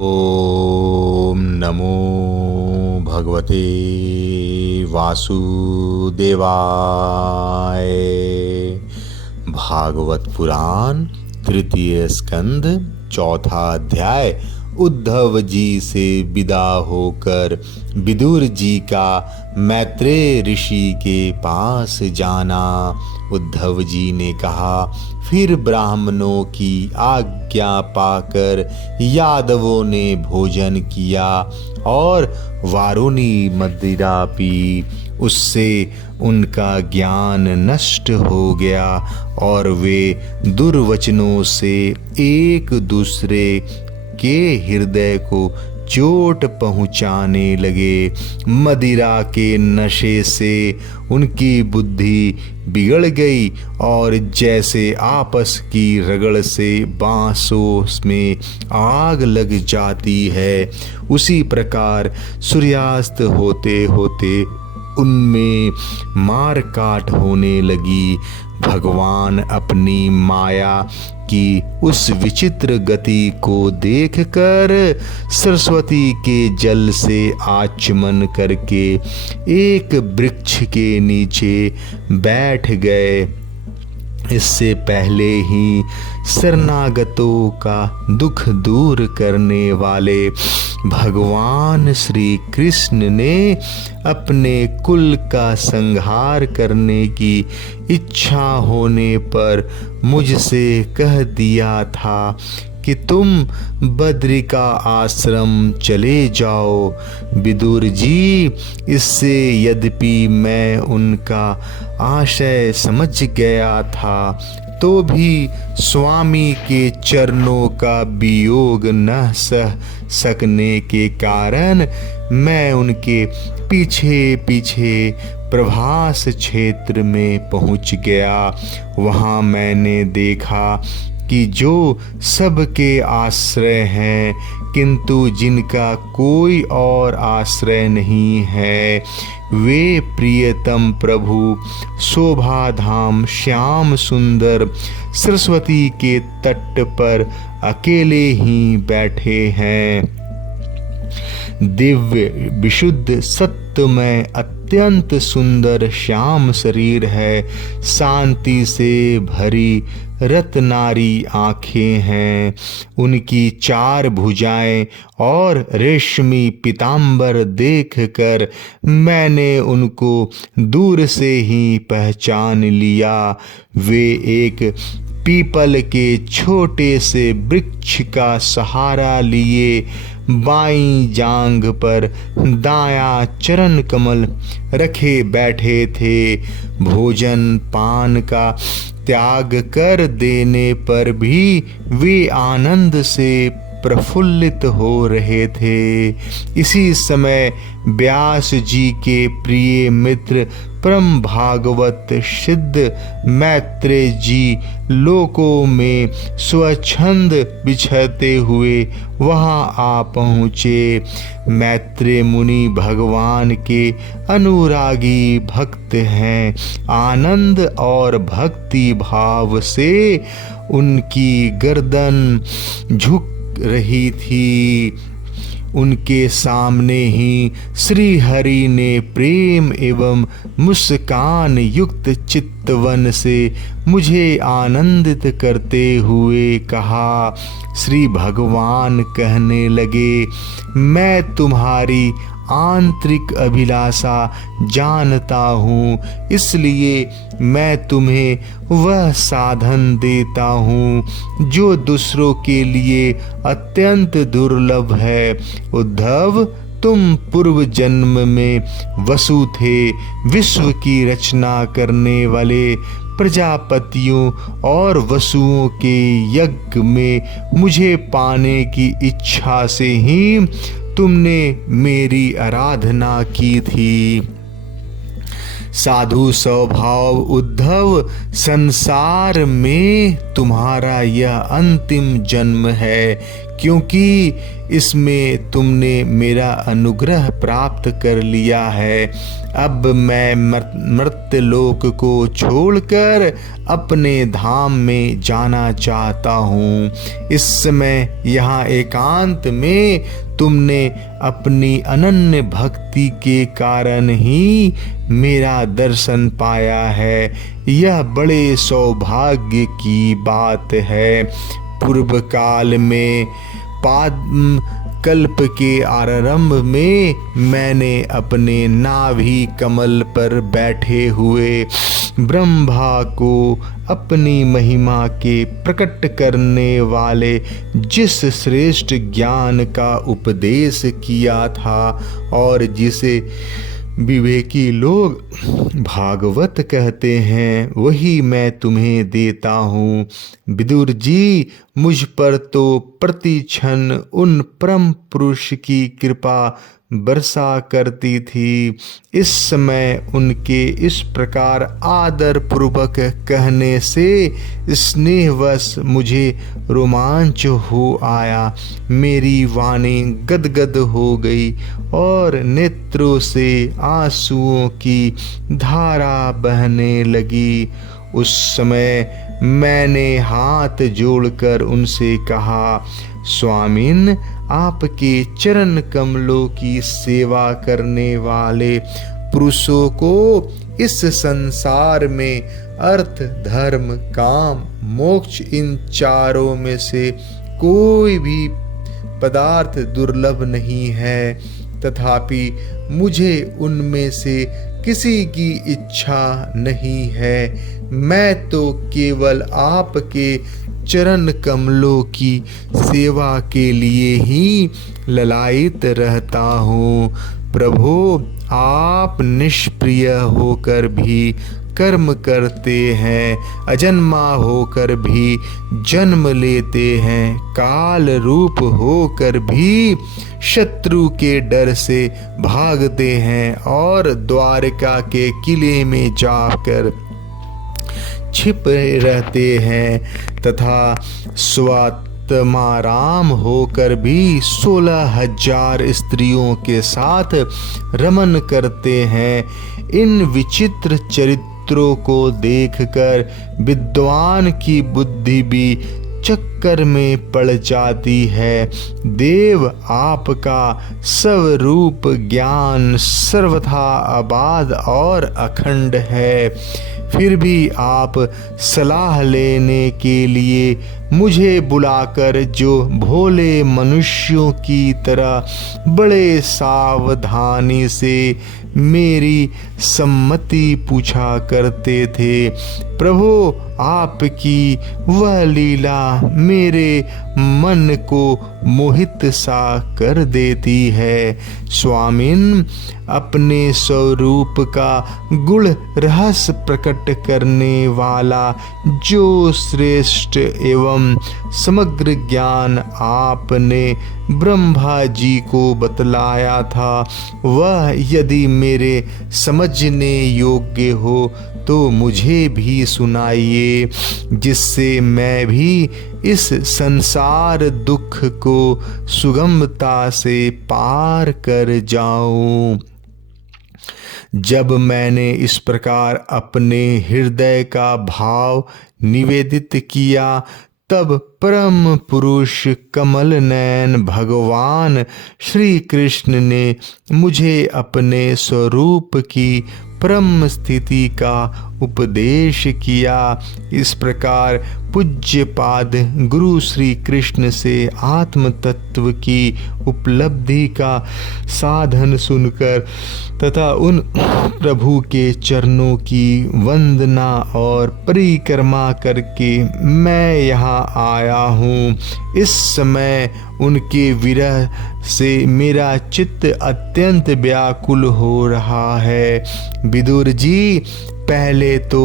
ओम नमो भगवते वासुदेवाय। भागवत पुराण तृतीय स्कंद चौथा अध्याय। उद्धव जी से विदा होकर विदुर जी का मैत्रेय ऋषि के पास जाना। उद्धव जी ने कहा, फिर ब्राह्मणों की आज्ञा पाकर यादवों ने भोजन किया और वारुणी मदिरा पी। उससे उनका ज्ञान नष्ट हो गया और वे दुर्वचनों से एक दूसरे के हृदय को चोट पहुंचाने लगे। मदिरा के नशे से उनकी बुद्धि बिगड़ गई और जैसे आपस की रगड़ से बांसों में आग लग जाती है, उसी प्रकार सूर्यास्त होते होते उनमें मार काट होने लगी। भगवान अपनी माया की उस विचित्र गति को देखकर सरस्वती के जल से आचमन करके एक वृक्ष के नीचे बैठ गए। इससे पहले ही शरणागतों का दुख दूर करने वाले भगवान श्री कृष्ण ने अपने कुल का संहार करने की इच्छा होने पर मुझसे कह दिया था कि तुम बद्रिका आश्रम चले जाओ। विदुर जी, इससे यद्यपि मैं उनका आशय समझ गया था, तो भी स्वामी के चरणों का वियोग न सह सकने के कारण मैं उनके पीछे पीछे प्रभास क्षेत्र में पहुंच गया। वहां मैंने देखा कि जो सबके आश्रय हैं, किंतु जिनका कोई और आश्रय नहीं है, वे प्रियतम प्रभु शोभाधाम श्याम सुंदर सरस्वती के तट पर अकेले ही बैठे हैं। दिव्य विशुद्ध सत्यमय अत्यंत सुंदर श्याम शरीर है। शांति से भरी रत्नारी आँखें हैं। उनकी चार भुजाएं और रेशमी पीतांबर देखकर मैंने उनको दूर से ही पहचान लिया। वे एक पीपल के छोटे से वृक्ष का सहारा लिए बाईं जांघ पर दायां चरण कमल रखे बैठे थे। भोजन पान का त्याग कर देने पर भी वे आनंद से प्रफुल्लित हो रहे थे। इसी समय व्यास जी के प्रिय मित्र परम भागवत सिद्ध मैत्रेय जी लोकों में स्वच्छंद बिछते हुए वहां आ पहुँचे। मैत्रेय मुनि भगवान के अनुरागी भक्त हैं। आनंद और भक्ति भाव से उनकी गर्दन झुक रही थी। उनके सामने ही श्री हरि ने प्रेम एवं मुस्कान युक्त चित्तवन से मुझे आनंदित करते हुए कहा। श्री भगवान कहने लगे, मैं तुम्हारी आंतरिक अभिलाषा जानता हूँ, इसलिए मैं तुम्हें वह साधन देता हूँ जो दूसरों के लिए अत्यंत दुर्लभ है। उद्धव, तुम पूर्व जन्म में वसु थे। विश्व की रचना करने वाले प्रजापतियों और वसुओं के यज्ञ में मुझे पाने की इच्छा से ही तुमने मेरी आराधना की थी। साधु स्वभाव उद्धव, संसार में तुम्हारा यह अंतिम जन्म है, क्योंकि इसमें तुमने मेरा अनुग्रह प्राप्त कर लिया है। अब मैं मर्त्यलोक को छोड़कर अपने धाम में जाना चाहता हूँ। इस समय यहाँ एकांत में तुमने अपनी अनन्य भक्ति के कारण ही मेरा दर्शन पाया है। यह बड़े सौभाग्य की बात है। पूर्व काल में कल्प के आरंभ में मैंने अपने नाभि कमल पर बैठे हुए ब्रह्मा को अपनी महिमा के प्रकट करने वाले जिस श्रेष्ठ ज्ञान का उपदेश किया था और जिसे विवेकी लोग भागवत कहते हैं, वही मैं तुम्हें देता हूँ। विदुर जी, मुझ पर तो प्रति क्षण उन परम पुरुष की कृपा वर्षा करती थी। इस समय उनके इस प्रकार आदर पूर्वक कहने से स्नेहवश मुझे रोमांच हो आया। मेरी वाणी गदगद हो गई और नेत्रों से आंसुओं की धारा बहने लगी। उस समय मैंने हाथ जोड़कर उनसे कहा, स्वामिन, आपके चरण कमलों की सेवा करने वाले पुरुषों को इस संसार में अर्थ, धर्म, काम, मोक्ष इन चारों में से कोई भी पदार्थ दुर्लभ नहीं है। तथापि मुझे उनमें से किसी की इच्छा नहीं है। मैं तो केवल आपके चरण कमलों की सेवा के लिए ही ललायित रहता हूँ। प्रभु, आप निष्प्रिय होकर भी कर्म करते हैं, अजन्मा होकर भी जन्म लेते हैं, काल रूप होकर भी शत्रु के डर से भागते हैं और द्वारका के किले में जाकर छिप रहते हैं तथा स्वात्माराम होकर भी 16,000 स्त्रियों के साथ रमन करते हैं। इन विचित्र चरित्रों को देखकर विद्वान की बुद्धि भी चक्कर में पड़ जाती है। देव, आपका स्वरूप ज्ञान सर्वथा अबाध और अखंड है। फिर भी आप सलाह लेने के लिए मुझे बुलाकर जो भोले मनुष्यों की तरह बड़े सावधानी से मेरी सम्मति पूछा करते थे। प्रभु, आपकी वह लीला मेरे मन को मोहित सा कर देती है। स्वामिन, अपने स्वरूप का गुण रहस्य प्रकट करने वाला जो श्रेष्ठ एवं समग्र ज्ञान आपने ब्रह्मा जी को बतलाया था, वह यदि मेरे समझने योग्य हो तो मुझे भी सुनाइए, जिससे मैं भी इस संसार दुख को सुगमता से पार कर जाऊं। जब मैंने इस प्रकार अपने हृदय का भाव निवेदित किया, तब परम पुरुष कमल नयन भगवान श्री कृष्ण ने मुझे अपने स्वरूप की परम स्थिति का उपदेश किया। इस प्रकार पूज्यपाद गुरु श्री कृष्ण से आत्म तत्व की उपलब्धि का साधन सुनकर तथा उन प्रभु के चरणों की वंदना और परिक्रमा करके मैं यहाँ आया हूँ। इस समय उनके विरह से मेरा चित्त अत्यंत व्याकुल हो रहा है। विदुर जी, पहले तो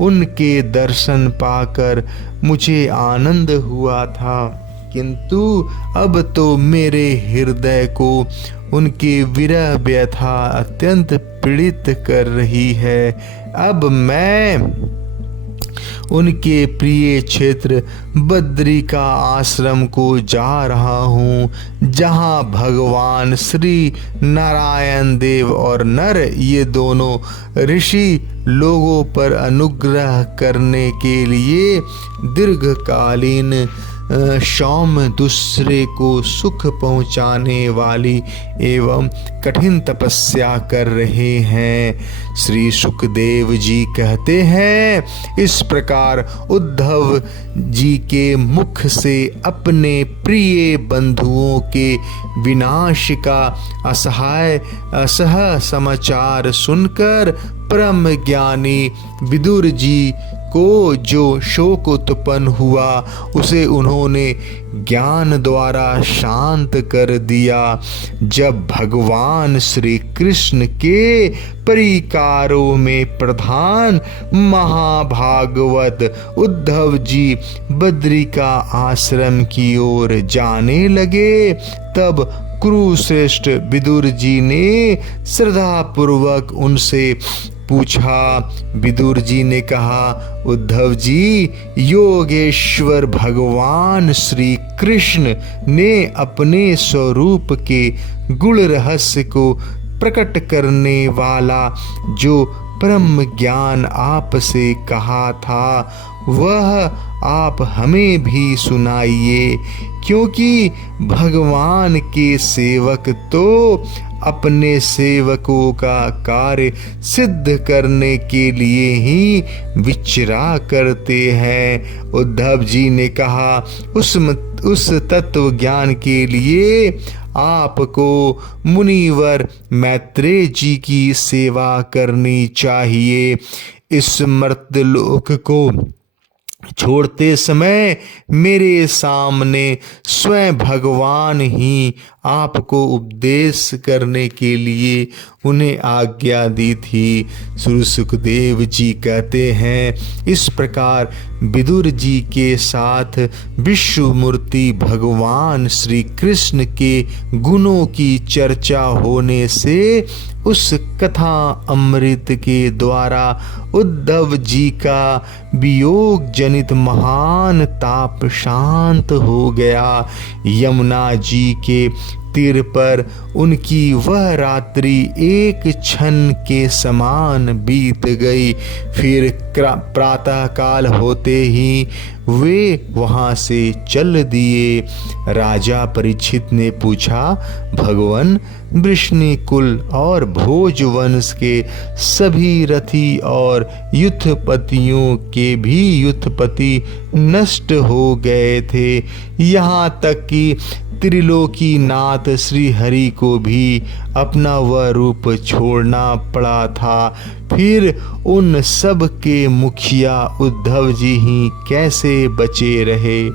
उनके दर्शन पाकर मुझे आनंद हुआ था, किंतु अब तो मेरे हृदय को उनके विरह व्यथा अत्यंत पीड़ित कर रही है। अब मैं उनके प्रिय क्षेत्र बद्रिका आश्रम को जा रहा हूँ, जहाँ भगवान श्री नारायण देव और नर, ये दोनों ऋषि लोगों पर अनुग्रह करने के लिए दीर्घकालीन सौम्य, दूसरे को सुख पहुँचाने वाली एवं कठिन तपस्या कर रहे हैं। श्री सुखदेव जी कहते हैं, इस प्रकार उद्धव जी के मुख से अपने प्रिय बंधुओं के विनाश का असह समाचार सुनकर परम ज्ञानी विदुर जी को जो शोक उत्पन्न हुआ, उसे उन्होंने ज्ञान द्वारा शांत कर दिया। जब भगवान श्री कृष्ण के परिकारों में प्रधान महाभागवत उद्धव जी बद्रिका आश्रम की ओर जाने लगे, तब कुरुश्रेष्ठ विदुर जी ने श्रद्धा पूर्वक उनसे पूछा। विदुर जी ने कहा, उद्धव जी, योगेश्वर भगवान श्री कृष्ण ने अपने स्वरूप के गुण रहस्य को प्रकट करने वाला जो परम ज्ञान आपसे कहा था, वह आप हमें भी सुनाइए, क्योंकि भगवान के सेवक तो अपने सेवकों का कार्य सिद्ध करने के लिए ही विचरा करते हैं। उद्धव जी ने कहा, उस तत्व ज्ञान के लिए आपको मुनिवर मैत्रेय जी की सेवा करनी चाहिए। इस मर्त्यलोक को छोड़ते समय मेरे सामने स्वयं भगवान ही आपको उपदेश करने के लिए उन्हें आज्ञा दी थी। श्री सुखदेव जी कहते हैं, इस प्रकार विदुर जी के साथ विश्वमूर्ति भगवान श्री कृष्ण के गुणों की चर्चा होने से उस कथा अमृत के द्वारा उद्धव जी का वियोग जनित महान ताप शांत हो गया। यमुना जी के तीर पर उनकी वह रात्रि एक क्षण के समान बीत गई। फिर प्रातः काल होते ही वे वहां से चल दिए। राजा परीक्षित ने पूछा, भगवान, वृष्णिकुल और भोज वंश के सभी रथी और युद्धपतियों के भी युद्धपति नष्ट हो गए थे, यहाँ तक कि त्रिलोकी नाथ श्री हरि को भी अपना वह रूप छोड़ना पड़ा था। फिर उन सब के मुखिया उद्धव जी ही कैसे बचे रहे?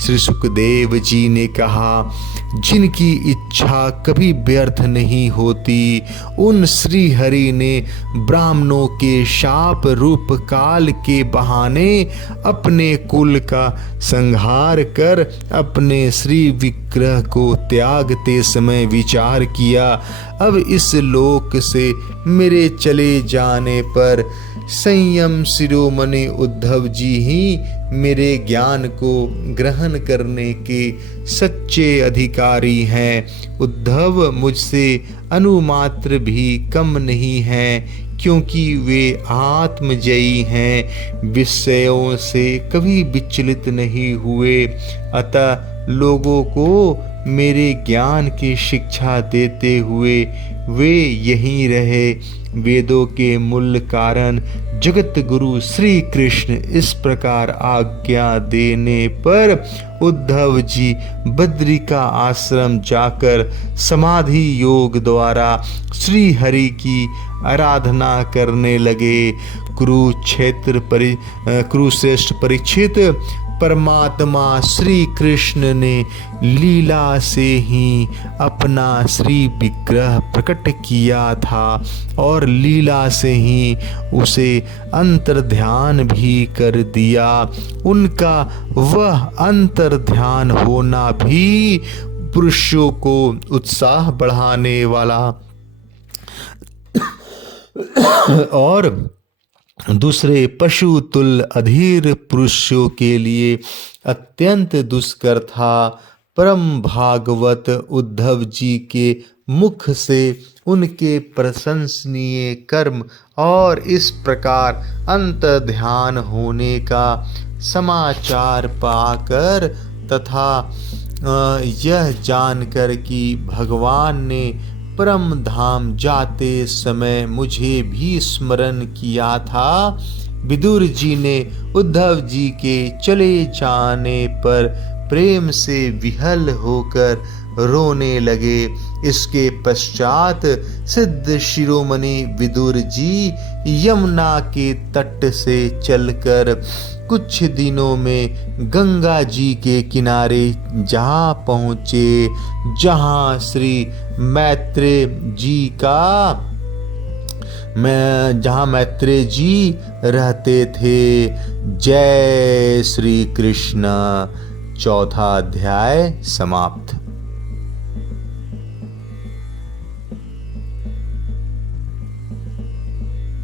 श्री सुखदेव जी ने कहा, जिनकी इच्छा कभी व्यर्थ नहीं होती, उन श्री हरि ने ब्राह्मणों के शाप रूप काल के बहाने अपने कुल का संहार कर अपने श्री विग्रह को त्यागते समय विचार किया, अब इस लोक से मेरे चले जाने पर संयम शिरोमणि उद्धव जी ही मेरे ज्ञान को ग्रहण करने के सच्चे अधिकारी हैं। उद्धव मुझसे अनुमात्र भी कम नहीं हैं, क्योंकि वे आत्मजयी हैं, विषयों से कभी विचलित नहीं हुए। अतः लोगों को मेरे ज्ञान की शिक्षा देते हुए वे यहीं रहे। वेदों के मूल कारण जगत गुरु श्री कृष्ण इस प्रकार आज्ञा देने पर उद्धव जी बद्रिका आश्रम जाकर समाधि योग द्वारा श्री हरि की आराधना करने लगे। कुरुश्रेष्ठ परीक्षित, परमात्मा श्री कृष्ण ने लीला से ही अपना श्री विग्रह प्रकट किया था और लीला से ही उसे अंतर्ध्यान भी कर दिया। उनका वह अंतर्ध्यान होना भी पुरुषों को उत्साह बढ़ाने वाला और दूसरे पशु तुल्य अधीर पुरुषों के लिए अत्यंत दुष्कर था। परम भागवत उद्धव जी के मुख से उनके प्रशंसनीय कर्म और इस प्रकार अंतर्ध्यान होने का समाचार पाकर तथा यह जानकर कि भगवान ने परम धाम जाते समय मुझे भी स्मरण किया था, विदुर जी ने उद्धव जी के चले जाने पर प्रेम से विहल होकर रोने लगे। इसके पश्चात सिद्ध शिरोमणि विदुर जी यमुना के तट से चलकर कुछ दिनों में गंगा जी के किनारे जा पहुँचे, जहाँ श्री मैत्रेय जी रहते थे। जय श्री कृष्ण। चौथा अध्याय समाप्त।